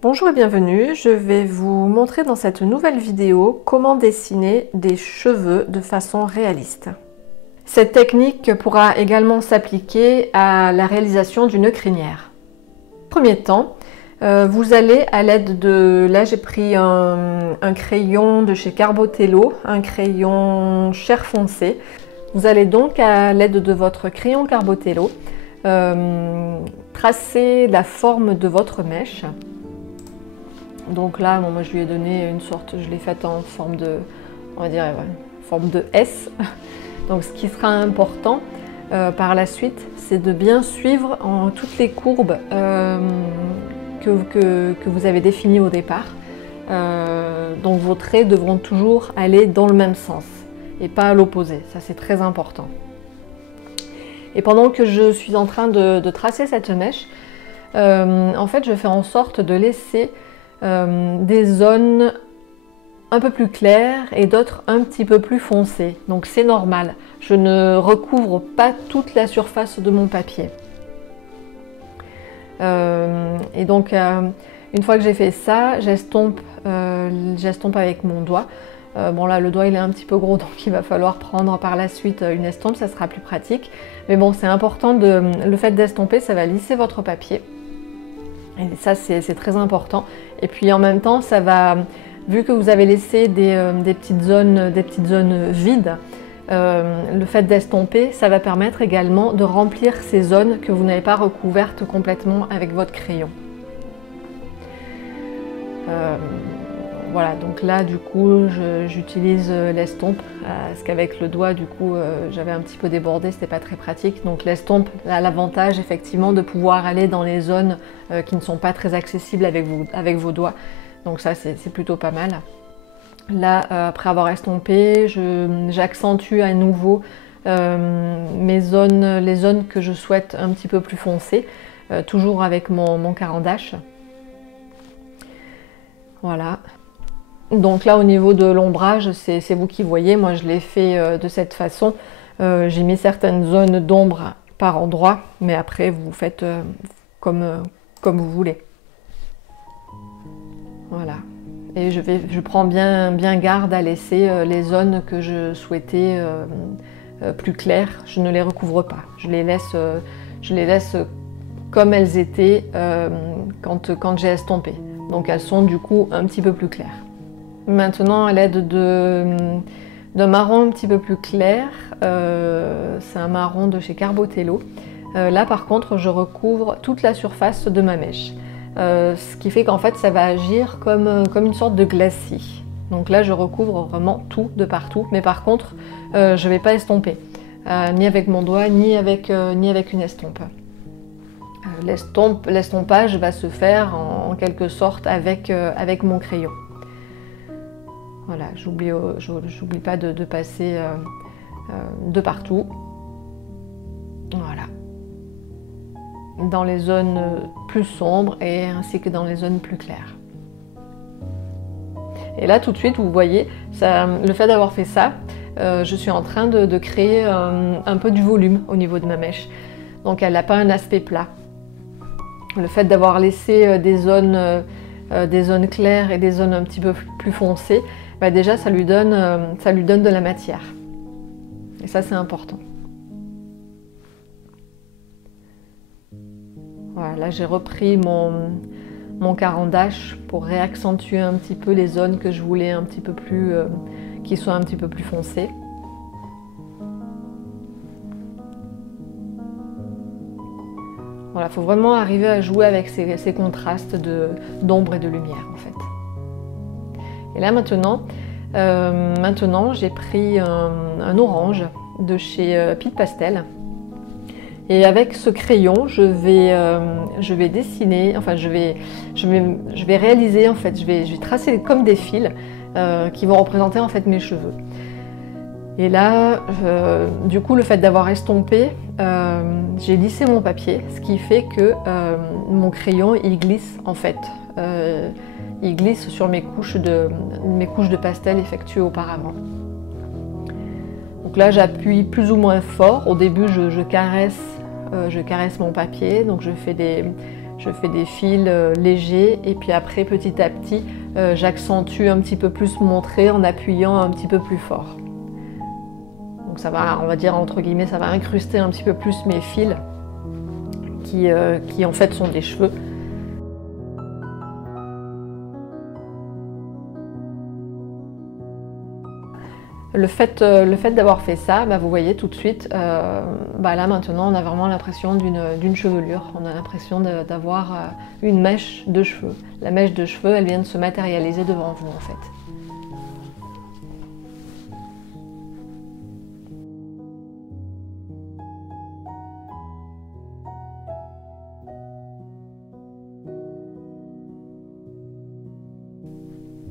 Bonjour et bienvenue, je vais vous montrer dans cette nouvelle vidéo comment dessiner des cheveux de façon réaliste. Cette technique pourra également s'appliquer à la réalisation d'une crinière. Premier temps, vous allez à l'aide de... Là j'ai pris un crayon de chez Carbotello, un crayon chair foncé. Vous allez donc à l'aide de votre crayon Carbotello tracer la forme de votre mèche. Donc là, moi je lui ai donné une sorte, je l'ai faite en forme de, on va dire, forme de S. Donc ce qui sera important par la suite, c'est de bien suivre toutes les courbes que vous avez définies au départ. Donc vos traits devront toujours aller dans le même sens et pas à l'opposé, ça c'est très important. Et pendant que je suis en train de tracer cette mèche, en fait je fais en sorte de laisser des zones un peu plus claires et d'autres un petit peu plus foncées. Donc c'est normal. Je ne recouvre pas toute la surface de mon papier. Et donc une fois que j'ai fait ça, j'estompe avec mon doigt. Bon là le doigt il est un petit peu gros donc il va falloir prendre par la suite une estompe, ça sera plus pratique. Mais bon c'est important, le fait d'estomper ça va lisser votre papier. Et ça c'est très important. Et puis en même temps, ça va, vu que vous avez laissé des petites zones vides, le fait d'estomper, ça va permettre également de remplir ces zones que vous n'avez pas recouvertes complètement avec votre crayon. Voilà, donc là du coup j'utilise l'estompe, parce qu'avec le doigt du coup j'avais un petit peu débordé, c'était pas très pratique. Donc l'estompe a l'avantage effectivement de pouvoir aller dans les zones qui ne sont pas très accessibles avec vos doigts. Donc ça c'est plutôt pas mal. Là après avoir estompé, j'accentue à nouveau les zones que je souhaite un petit peu plus foncées, toujours avec mon carandache. Voilà. Donc là au niveau de l'ombrage, c'est vous qui voyez, moi je l'ai fait de cette façon. J'ai mis certaines zones d'ombre par endroit, mais après vous faites comme vous voulez. Voilà. Et je prends bien garde à laisser les zones que je souhaitais plus claires, je ne les recouvre pas. Je les laisse comme elles étaient quand j'ai estompé. Donc elles sont du coup un petit peu plus claires. Maintenant, à l'aide d'un marron un petit peu plus clair, c'est un marron de chez Carbotello. Là, par contre, je recouvre toute la surface de ma mèche. Ce qui fait qu'en fait, ça va agir comme une sorte de glacis. Donc là, je recouvre vraiment tout de partout. Mais par contre, je ne vais pas estomper, ni avec mon doigt, ni avec une estompe. L'estompage va se faire en quelque sorte avec mon crayon. Voilà, j'oublie pas de passer de partout. Voilà. Dans les zones plus sombres et ainsi que dans les zones plus claires. Et là, tout de suite, vous voyez, le fait d'avoir fait ça, je suis en train de créer un peu du volume au niveau de ma mèche. Donc elle n'a pas un aspect plat. Le fait d'avoir laissé des zones claires et des zones un petit peu plus foncées, bah déjà ça lui donne de la matière. Et ça c'est important. Voilà, là j'ai repris mon carandache pour réaccentuer un petit peu les zones que je voulais un petit peu plus, qui soient un petit peu plus foncées. Voilà, il faut vraiment arriver à jouer avec ces contrastes d'ombre et de lumière en fait. Et là maintenant j'ai pris un orange de chez Pitt Pastel. Et avec ce crayon, je vais dessiner, enfin je vais réaliser en fait, je vais tracer comme des fils qui vont représenter en fait mes cheveux. Et là, du coup, le fait d'avoir estompé, j'ai lissé mon papier, ce qui fait que mon crayon il glisse en fait. Il glisse sur mes couches de pastel effectuées auparavant. Donc là, j'appuie plus ou moins fort. Au début, je caresse mon papier, donc je fais Je fais des fils légers et puis après petit à petit j'accentue un petit peu plus mon trait en appuyant un petit peu plus fort. Donc ça va, on va dire entre guillemets, ça va incruster un petit peu plus mes fils qui en fait sont des cheveux. Le fait d'avoir fait ça, vous voyez tout de suite, là maintenant on a vraiment l'impression d'une chevelure, on a l'impression d'avoir une mèche de cheveux. La mèche de cheveux, elle vient de se matérialiser devant vous en fait.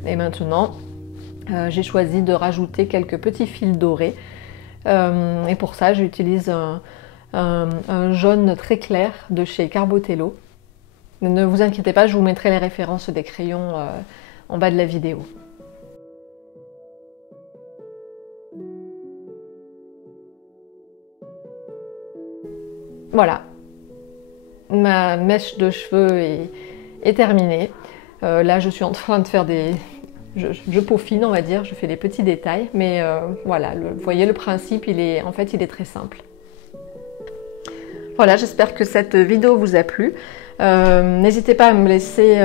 Et maintenant, j'ai choisi de rajouter quelques petits fils dorés. Et pour ça, j'utilise un jaune très clair de chez Carbotello. Ne vous inquiétez pas, je vous mettrai les références des crayons en bas de la vidéo. Voilà, ma mèche de cheveux est terminée. Là, je suis en train de faire des... Je peaufine, on va dire, je fais des petits détails, mais voilà, vous voyez le principe, en fait, il est très simple. Voilà, j'espère que cette vidéo vous a plu. N'hésitez pas à me laisser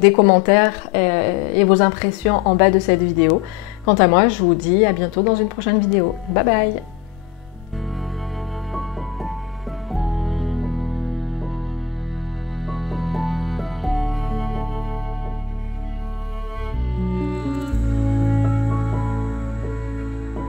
des commentaires et vos impressions en bas de cette vidéo. Quant à moi, je vous dis à bientôt dans une prochaine vidéo. Bye bye!